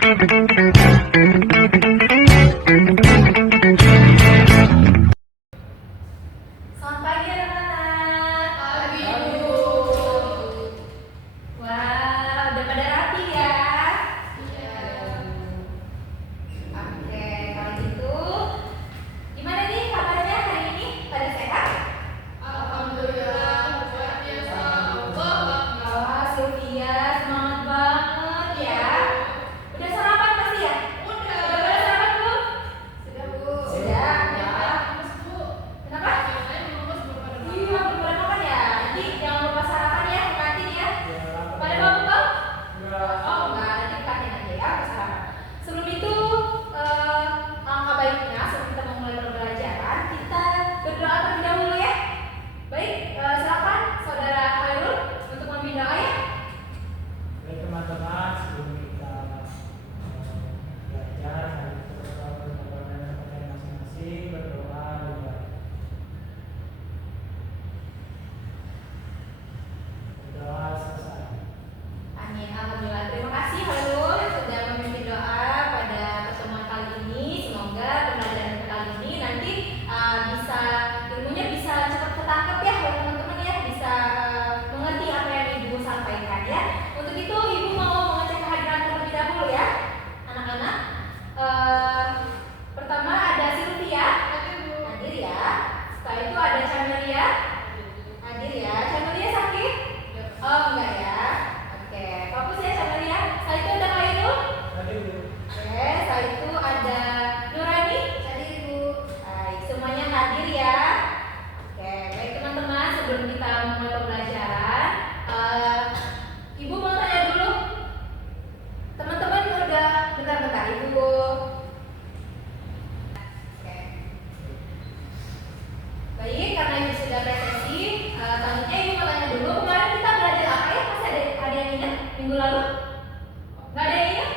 Selamat pagi anak-anak. Pagi, Bu. Wah, udah pada rapi ya. Iya. Oke, kalau gitu gimana nih kabarnya hari ini? Pada sehat? Alhamdulillah, luar biasa. Allah Akbar. Wah, Sylvia semangat banget ya. Udah sarapan pasti ya? Udah. Udah pada sarapan belum? Sudah, Bu. Sudah. Ya, Ya. Mas, Bu. Kenapa? Yang lain belum, Mas, belum pada makan. Iya, belum pada makan ya. Nanti jangan lupa sarapan ya, ke kantin ya. Pada mau bekal? Oh enggak, nanti ke kantin aja ya, ke sarapan. Sebelum itu, langkah baiknya sebelum kita memulai pembelajaran, kita berdoa terlebih dahulu ya. Baik, silakan saudara Khairul untuk memimpin doa ya. Baik teman-teman, sebelum kita belajar, mari kita berdoa kepada masing-masing, berdoa juga. Berdoa selesai. Amin, alhamdulillah. Terima kasih Khairul yang sudah memimpin doa pada pertemuan kali ini. Semoga pembelajaran kita kali ini nanti bisa ilmunya bisa cepat ketangkep ya teman-teman ya, bisa mengerti apa yang ibu sampaikan ya. Untuk itu ibu mau mengecek kehadiran terlebih dahulu ya, anak-anak. Pertama ada Sylvia, Hadir, Bu. hadir ya. Setelah itu ada Camelia, hadir ya. Camelia sakit? Oh enggak ya. Oke, fokus ya Camelia. Setelah itu ada Khairul. Tadi Bu, Oke, setelah itu ada Nurani. Hadir Bu. Baik, semuanya hadir ya. Oke, baik teman-teman, sebelum kita memulai pembelajaran, Ibu mau tanya dulu. Teman-teman udah bentar-bentar Ibu. Oke. Baik, karena Ibu sudah presentasi, selanjutnya Ibu mau tanya dulu. Kemarin kita belajar apa ya? Masih ada yang ingat minggu lalu? Nggak ada yang ingat?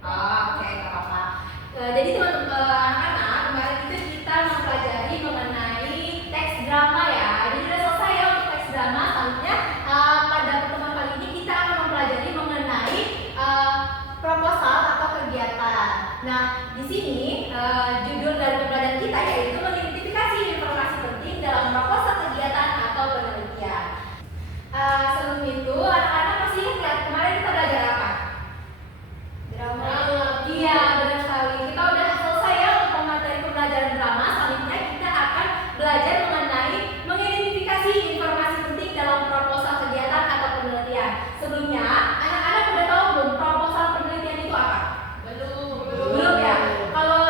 Oh, oke, nggak apa-apa. Jadi teman-teman anak-anak, kemarin itu kita mempelajari mengenai teks drama ya. Jadi sudah selesai ya untuk teks drama. Selanjutnya pada pertemuan kali ini kita akan mempelajari mengenai proposal atau kegiatan. Nah, di sini judul dari pembelajaran kita yaitu mengidentifikasi informasi penting dalam proposal kegiatan atau penelitian. Sebelum itu, anak-anak masih ingat nggak kemarin kita belajar apa? Drama. Iya, benar sekali. Kita udah selesai ya untuk materi pembelajaran drama. Selanjutnya kita akan belajar mengenai mengidentifikasi informasi penting dalam proposal kegiatan atau penelitian. Sebelumnya, anak-anak udah tahu belum proposal penelitian itu apa? Belum. Belum ya. Kalau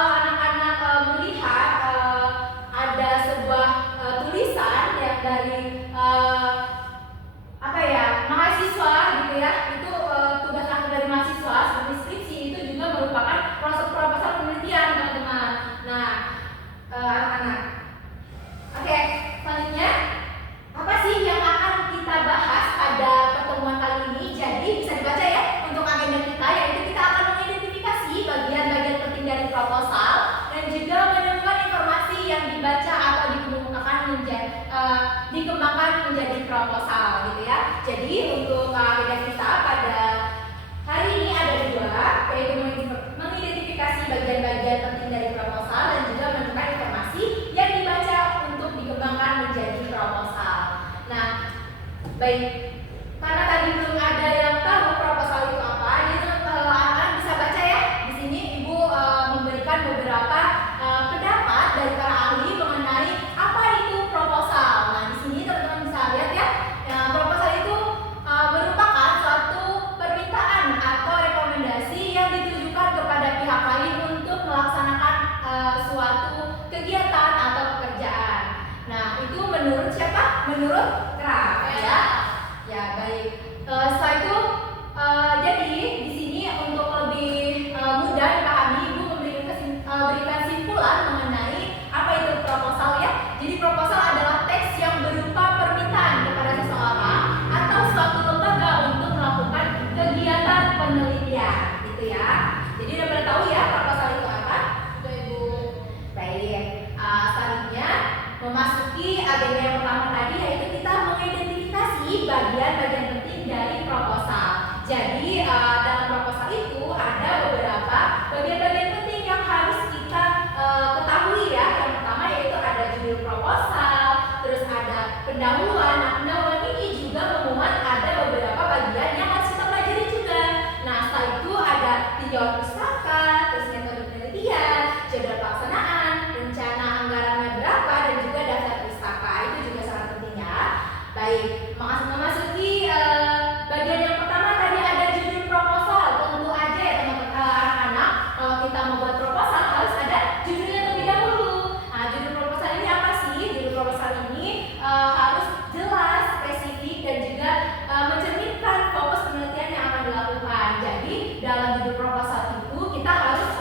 judul proposal itu kita harus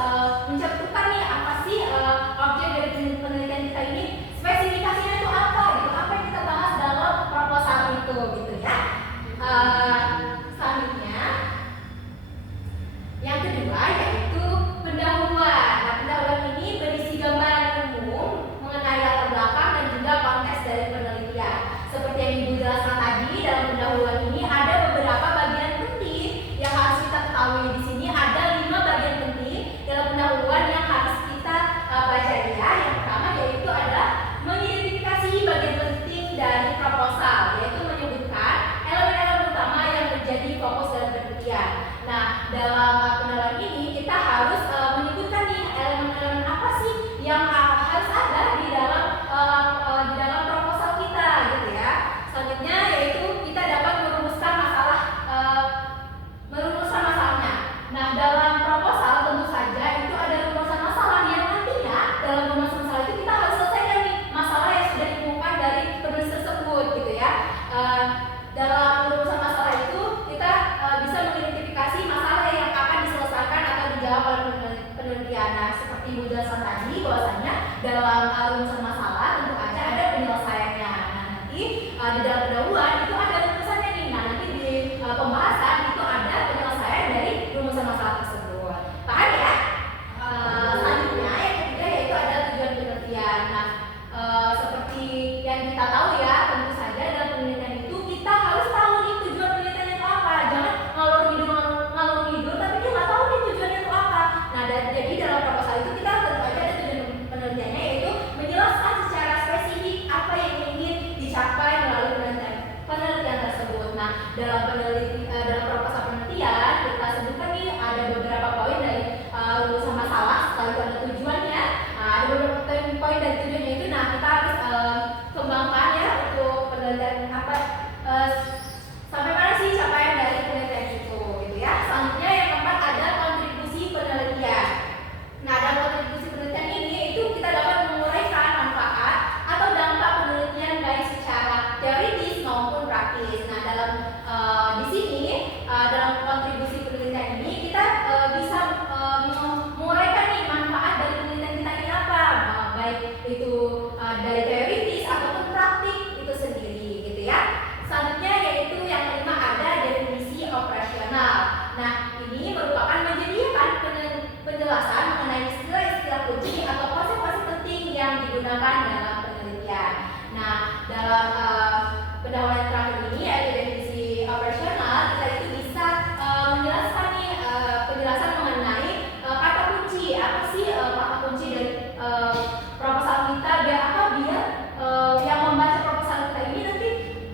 mencantumkan nih apa sih objek dari penelitian kita ini, spesifikasinya itu apa gitu, apa yang kita bahas dalam proposal itu gitu ya. Selanjutnya yang kedua yaitu pendahuluan. Nah, pendahuluan ini berisi gambaran umum mengenai latar belakang dan juga konteks dari penelitian. Seperti yang Ibu jelaskan tadi, dalam pendahuluan ini ada beberapa bagian penting yang harus kita ketahui. Di sini ada 5 bagian penting dalam pendahuluan yang harus kita pelajari ya. Yang pertama yaitu adalah mengidentifikasi bagian penting dari proposal, yaitu menyebutkan elemen-elemen utama yang menjadi fokus dalam penelitian. Nah, dalam pendahuluan ini kita harus menyebutkan nih elemen-elemen apa sih yang harus ada di dalam proposal kita gitu ya. Selanjutnya yaitu kita dapat merumuskan masalahnya. Nah, dalam proposal tentu saja itu ada rumusan masalah yang nantinya dalam rumusan masalah itu kita harus selesaikan nih masalah yang sudah ditemukan dari penulis tersebut gitu ya. Dalam rumusan masalah itu kita bisa mengidentifikasi masalah yang akan diselesaikan atau dijawab oleh penelitian. Nah, seperti Ibu jelaskan tadi bahwasanya dalam rumusan masalah tentu aja ada penyelesaiannya. Nah, nanti di dalam pendahuluan itu ada rumusannya nih. Nah, nanti di pembahasan itu ada penyelesaian dari rumusan masalah tersebut. Paham ya? Selanjutnya yang ketiga yaitu ada tujuan penelitian. Nah, seperti yang kita tahu ya, tentu saja dalam penelitian itu kita harus tahu nih tujuan penelitiannya itu apa. Jangan ngalor ngidul tapi dia nggak tahu nih tujuannya itu apa. Nah, jadi dalam proposal itu kita tentu aja ada tujuan penelitiannya, yaitu menjelaskan secara spesifik apa yang ingin dicapai melalui penelitian tersebut. Nah, dalam proposal penelitian kita sebutkan nih ada beberapa poin dari rumusan masalah. Setelah itu ada tujuannya. Nah, ada beberapa poin dari tujuannya itu. Nah, kita harus kembangkan ya untuk penelitian apa sampai mana sih capaian dari penelitian itu gitu ya. Selanjutnya yang keempat ada kontribusi penelitian. Nah, dalam kontribusi penelitian ini itu kita dapat menguraikan manfaat atau dampak penelitian baik secara teoritis maupun praktis. Nah, dalam di sini dalam kontribusi penelitian ini kita bisa menguraikan nih manfaat dari penelitian kita ini apa, baik itu dari teoritis ataupun praktik itu sendiri gitu ya. Selanjutnya yaitu yang kelima ada definisi operasional. Nah, ini merupakan menyediakan penjelasan mengenai istilah-istilah kunci atau konsep-konsep penting yang digunakan dalam penelitian. Nah, dalam pendahuluan terakhir ini yaitu definisi operasional, kita itu bisa menjelaskan nih penjelasan mengenai kata kunci. Apa sih kata kunci dari proposal kita, biar yang membaca proposal kita ini nanti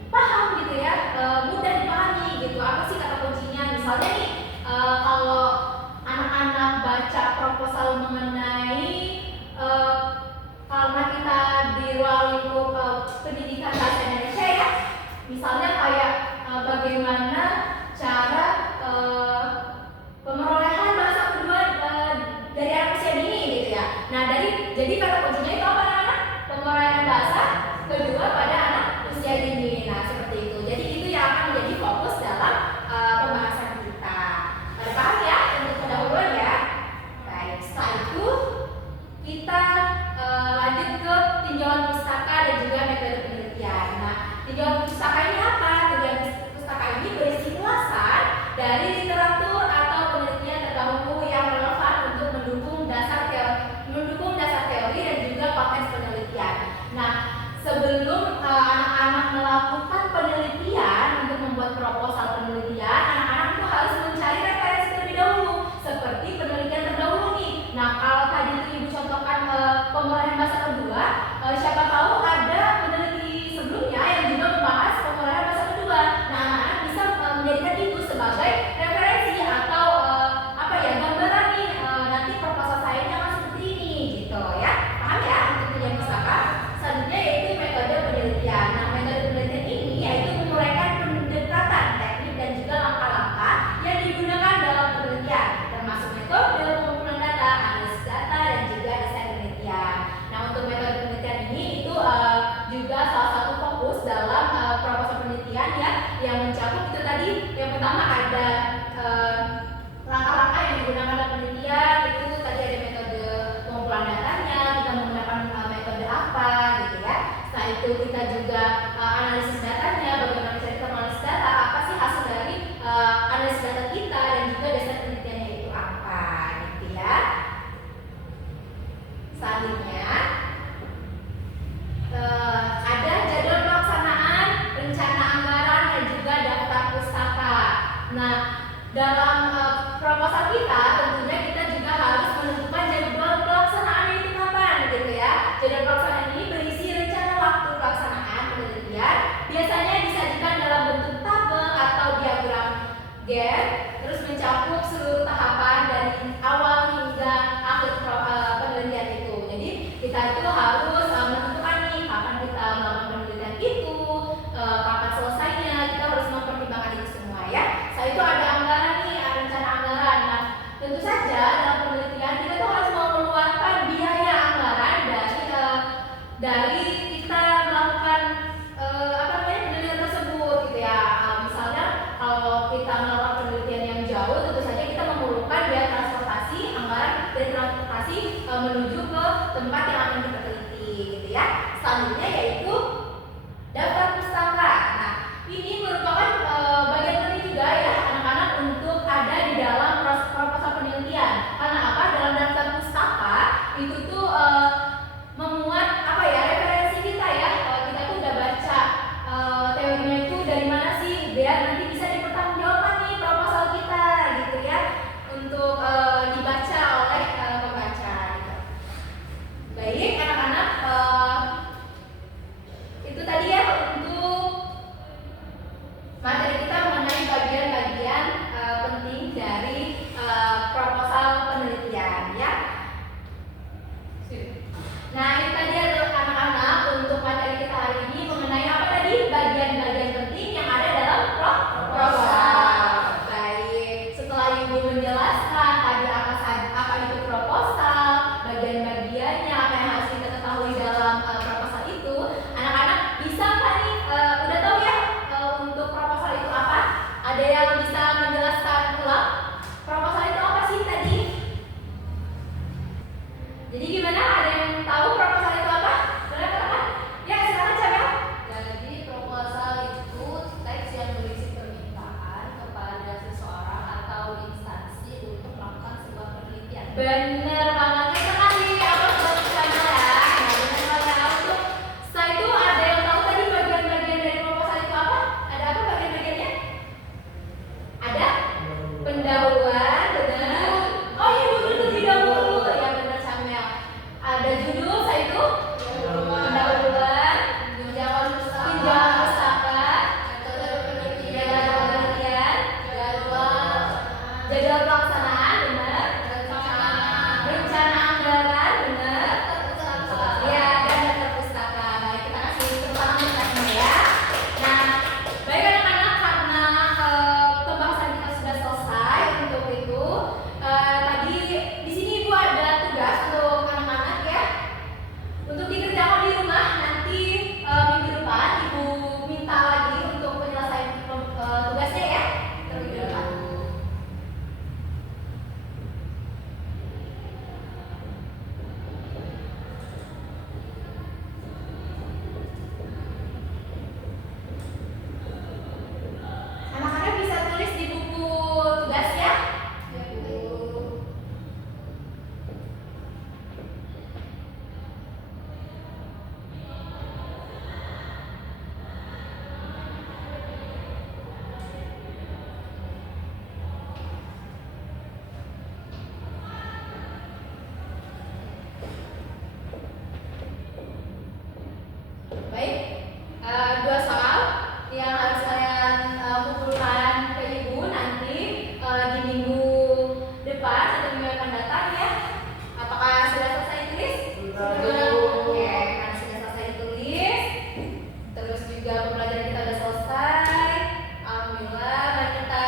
paham gitu ya, mudah dipahami gitu. Apa sih kata kuncinya? Misalnya nih kalau anak-anak baca proposal mengenai karena kita di ruang lingkup pendidikan bahasa Indonesia ya, misalnya kayak bagaimana cara pemerolehan bahasa kedua dari anak usia dini gitu ya. Nah, jadi kata kuncinya itu apa anak-anak? Pemerolehan bahasa kedua pada anak usia dini. Nah, seperti itu. Jadi itu yang akan menjadi fokus dalam pembahasan kita. Pada paham ya untuk pendahuluan ya? Baik, setelah itu kita lanjut ke tinjauan pustaka dan juga metode penelitian. Nah, tinjauan pustaka ini apa? Tinjauan pustaka ini berisi ulasan dalam proposal kita tentunya kita juga harus menentukan jadwal pelaksanaannya itu kapan gitu ya. Jadwal pelaksanaan ini berisi rencana waktu pelaksanaan penelitian, biasanya disajikan dalam bentuk tabel atau diagram Gantt, terus mencakup seluruh tahapan dari awal hingga akhir penelitian itu. Jadi kita itu harus menentukan nih kapan kita melakukan penelitian itu, kapan selesainya, kita harus mempertimbangkan itu semua ya. Setelah itu ada anggaran nih, rencana anggaran. Nah, tentu saja dalam penelitian kita tuh harus mengeluarkan biaya anggaran dari kita melakukan penelitian tersebut gitu ya. Misalnya kalau kita melakukan penelitian yang jauh, tentu saja kita memerlukan biaya transportasi, anggaran dari transportasi menuju ke tempat yang akan kita teliti gitu ya. Selanjutnya yaitu daftar pustaka. Nah, ini merupakan bagian penting juga ya anak-anak untuk ada di dalam proposal penelitian. Karena apa? Dalam daftar pustaka itu tuh memuat referensi kita ya. Kita tuh udah baca teorinya itu dari mana sih, biar nanti bisa dipertanggungjawabkan nih proposal kita gitu ya, untuk dibaca oleh pembaca gitu. Baik anak-anak, itu tadi ya untuk materi kita mengenai bagian-bagian penting dari proposal penelitian ya. Nah, ini tadi adalah anak-anak untuk materi kita hari ini mengenai apa tadi? Bagian-bagian penting yang ada dalam proposal. Baik, setelah Ibu menjelaskan tadi apa itu proposal, bagian-bagiannya, apa yang harus kita ketahui dalam proposal itu, anak-anak bisa nggak nih udah tahu ya untuk proposal itu apa? Ada yang bisa menjelaskan ulang proposal itu apa sih tadi? Jadi gimana? Ada yang tahu proposal itu apa? Boleh katakan? Ya, silakan Camel. Jadi proposal itu teks yang berisi permintaan kepada seseorang atau instansi untuk melakukan sebuah penelitian. Bener banget sekali apa buat Camel ya. Nah, bener banget. Untuk setelah itu ada yang tahu tadi bagian-bagian dari proposal itu apa? Ada apa bagian-bagiannya? Ada? Pendahuluan, benar. Oh iya, betul terlebih dahulu. Ya benar Camel. Ada judul, saya itu pendahuluan, pinjaman pustaka, jadwal penelitian, jadwal pelaksanaan, benar. Rencana anggaran, benar. Ya, dan daftar pustaka. Baik, kita kasih tepuk tangan untuk Camel ya. Nah, baik anak-anak, karena pembahasan kita sudah selesai untuk itu. Tadi di sini Ibu ada tugas untuk anak-anak ya, untuk dikerjakan di rumah. Nanti minggu depan Ibu minta lagi untuk penyelesaian tugasnya ya, minggu depan. Anak-anak bisa tulis di buku tugas ya. Ya, Bu. Baik, dua soal yang harus kalian kumpulkan ke Ibu nanti di minggu depan atau minggu yang akan datang ya. Apakah sudah selesai ditulis? Sudah. Oke, kan sudah selesai ditulis. Terus juga pembelajaran kita sudah selesai. Alhamdulillah, mari kita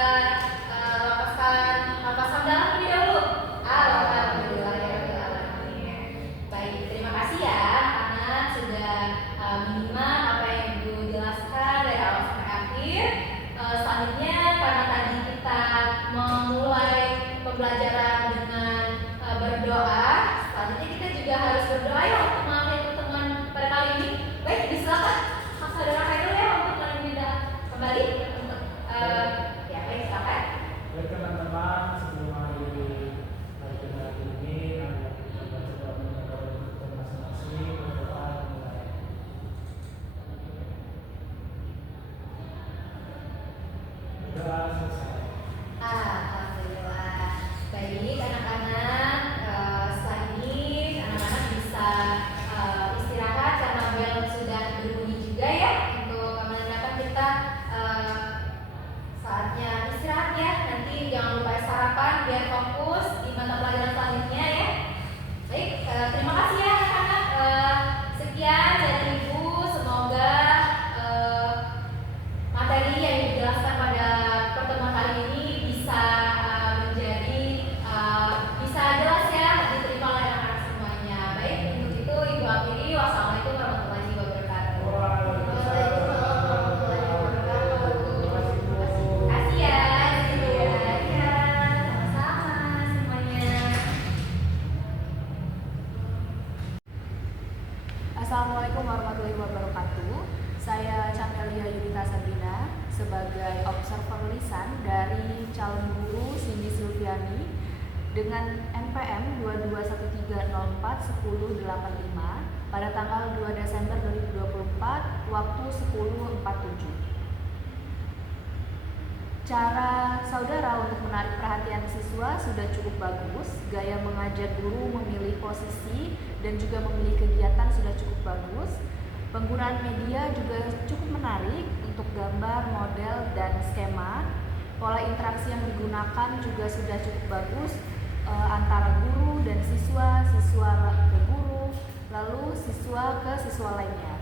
lapaskan dalam terlebih dahulu. Alhamdulillah ya Rabbil alamin. Baik, terima kasih ya karena sudah menyimak apa yang Ibu jelaskan dari awal sampai akhir. Selanjutnya karena tadi kita memulai pembelajaran dengan berdoa, selanjutnya kita juga harus berdoa ya untuk mengakhiri pertemuan pada kali ini. Baik, disilakan Mas Saudara Khairul ya untuk memindah kembali untuk ya baik silakan. Baik teman-teman, sebelum mengakhiri hari ini, ada kita coba mencoba untuk masing-masing berdoa mulai. Berdoa selesai. biar fokus di mata pelajaran selanjutnya ya. Baik, terima kasih ya anak-anak. Sekian dari Ibu, semoga materi yang dijelaskan pada pertemuan kali ini bisa menjadi bisa jelas ya diterima oleh anak-anak semuanya. Baik, untuk itu Ibu akhiri. Wassalamualaikum warahmatullahi wabarakatuh. Kasih ya, ya, sama-sama semuanya. Assalamualaikum warahmatullahi wabarakatuh. Saya Camelia Yunita Sabrina sebagai observer lisan dari calon guru Cindy Silviani dengan NPM 2213041085 pada tanggal 2 Desember 2024 waktu 10.47. Cara saudara untuk menarik perhatian siswa sudah cukup bagus. Gaya mengajar guru memilih posisi dan juga memilih kegiatan sudah cukup bagus. Penggunaan media juga cukup menarik untuk gambar, model, dan skema. Pola interaksi yang digunakan juga sudah cukup bagus antara guru dan siswa, siswa ke guru, lalu siswa ke siswa lainnya.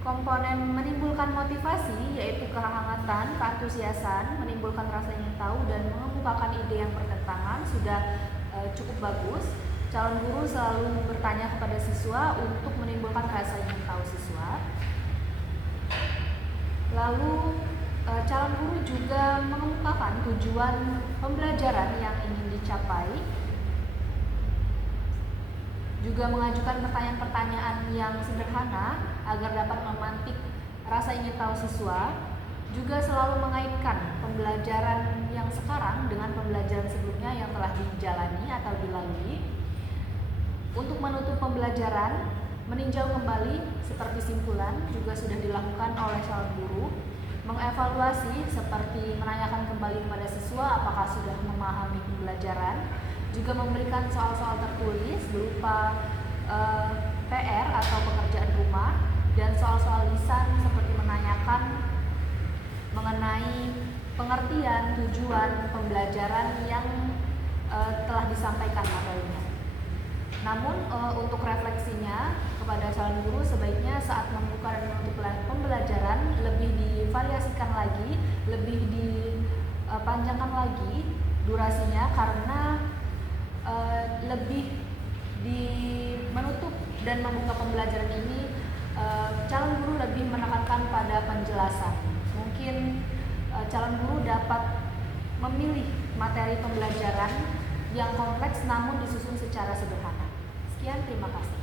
Komponen menimbulkan motivasi yaitu kehangatan, keantusiasan, menimbulkan rasa ingin tahu dan mengemukakan ide yang bertentangan sudah cukup bagus. Calon guru selalu bertanya kepada siswa untuk menimbulkan rasa ingin tahu siswa. Lalu calon guru juga mengemukakan tujuan pembelajaran yang ingin dicapai, juga mengajukan pertanyaan-pertanyaan yang sederhana agar dapat memantik rasa ingin tahu siswa, juga selalu mengaitkan pembelajaran yang sekarang dengan pembelajaran sebelumnya yang telah dijalani atau dilalui. Untuk menutup pembelajaran, meninjau kembali seperti simpulan juga sudah dilakukan oleh calon guru, mengevaluasi seperti menanyakan kembali kepada siswa apakah sudah memahami pembelajaran, juga memberikan soal-soal tertulis berupa PR atau pekerjaan rumah, dan soal-soal lisan seperti menanyakan mengenai pengertian tujuan pembelajaran yang telah disampaikan materinya. Namun untuk refleksinya kepada calon guru sebaiknya saat membuka dan menutup pembelajaran lebih divariasikan lagi, lebih dipanjangkan lagi durasinya, karena lebih di menutup dan membuka pembelajaran ini calon guru lebih menekankan pada penjelasan. Mungkin calon guru dapat memilih materi pembelajaran yang kompleks namun disusun secara sederhana. Sekian, terima kasih.